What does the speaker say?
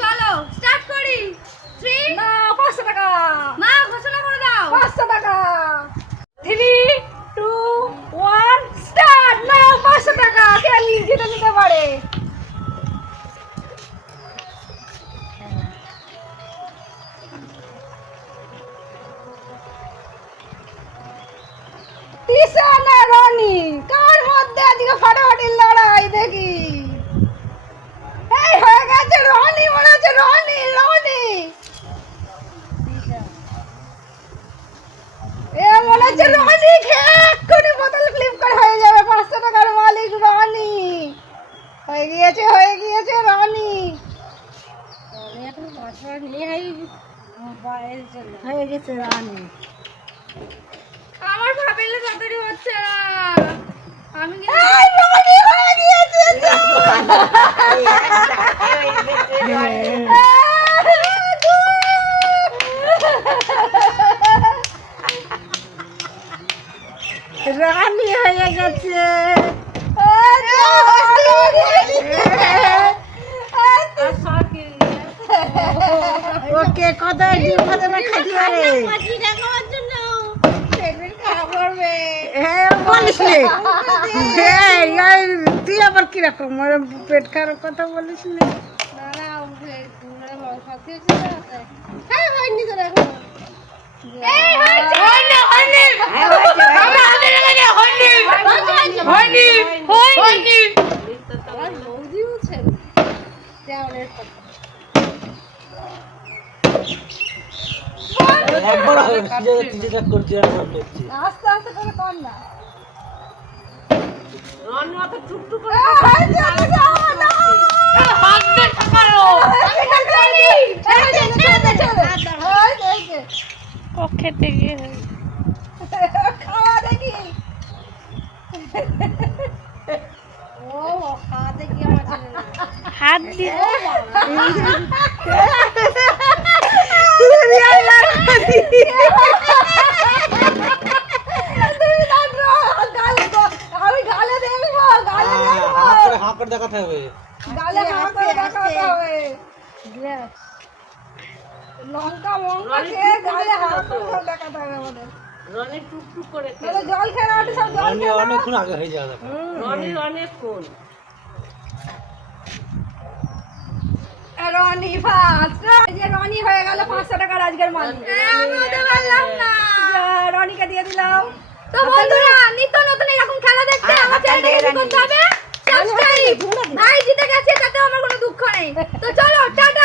চলো স্টার্ট করি। 3 না 500 টাকা। মা ঘোষণা করে দাও। 500 টাকা। 3 2 1 স্টার্ট। না 500 টাকা কে জিতে নিতে পারে? তিশা না রনি, কার মধ্যে আজকে ফাটাফাটি লড়াই দেখি। এই হয়ে গেছে রনি, মনে হচ্ছে রনি রনি। এ মনে হচ্ছে রনি এক্ষুনি বোতল ফ্লিপকার্ট হয়ে যাবে। 500 টাকার মালিক রনি হয়ে গিয়েছে রনি। হয়ে গেছে রনি। আমার ভাবিলে তাড়াতাড়ি হচ্ছে না। আমি কি এই রনি হয়ে গিয়েছে। রানী হয়ে গেছে। ওকে কত ডিম ভাজা না খাইতে পারে? বলিস নে। তুই আবার কিরকম পেট খারাপ কথা বলিস নে। আস্তে আস্তে করে কর না। খেতে গিয়ে খাওয়া দেখি। ও খাওয়া দেখি আমার হাত দিয়ে আমি গালে দেখবো, গালে দেখাতে হবে। গালে হাত করে দেখাতে হবে। লঙ্কা মঙ্কা খেয়ে গালে হাত করে দেখাতে হবে আমাদের। রনি টুকটুক করে তাহলে জল খেয়ে না, সব জল খেয়ে নাও। অনেকক্ষণ আগে হয়ে যাবে। রনি অনেকক্ষণ রনি ফার্স্ট। যে রনি হয়ে গেল 500 টাকার আজকের মালিক। আমি ওটা পারলাম না। রনিকে দিয়ে দিলাম। তো বন্ধুরা নিত্য নতুন এরকম খেলা দেখতে আমার চ্যানেলটাকে কি করতে হবে? সাবস্ক্রাইব। ভাই জিতে গেছে, তাতে আমার কোনো দুঃখ নেই। তো চলো টাটা।